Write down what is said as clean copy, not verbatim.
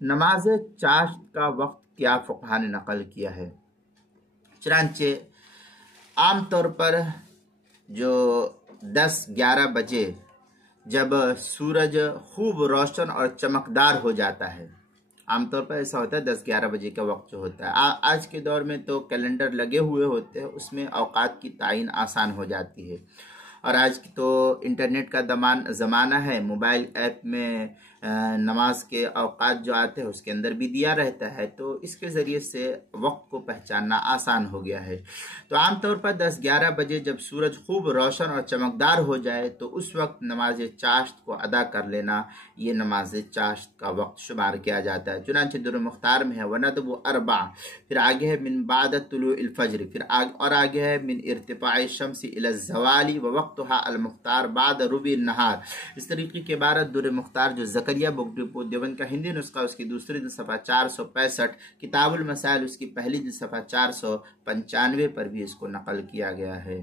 نماز چاشت کا وقت کیا فقہا نے نقل کیا ہے؟ چنانچہ عام طور پر جو 10-11 بجے جب سورج خوب روشن اور چمکدار ہو جاتا ہے، عام طور پر ایسا ہوتا ہے 10-11 بجے کا وقت جو ہوتا ہے، آج کے دور میں تو کیلنڈر لگے ہوئے ہوتے ہیں، اس میں اوقات کی تعین آسان ہو جاتی ہے، اور آج کی تو انٹرنیٹ کا زمانہ ہے، موبائل ایپ میں نماز کے اوقات جو آتے ہیں اس کے اندر بھی دیا رہتا ہے، تو اس کے ذریعے سے وقت کو پہچاننا آسان ہو گیا ہے۔ تو عام طور پر 10-11 بجے جب سورج خوب روشن اور چمکدار ہو جائے تو اس وقت نماز چاشت کو ادا کر لینا یہ نماز چاشت کا وقت شمار کیا جاتا ہے۔ چنانچہ در مختار میں ہے وَنَدْبُ أَرْبَعَ، پھر آگے ہے من بعد طلوع الفجر، پھر آگے ہے من ارتفاع الشمس الى الزوال ووقتها المختار بعد ربع النہار۔ اس طریقے کے عبارت در مختار جو زکریہ بک ڈپو دیوبند کا ہندی نسخہ، اس کی دوسری جلد صفحہ 465، کتاب المسائل اس کی پہلی جلد صفحہ 495 پر بھی اس کو نقل کیا گیا ہے۔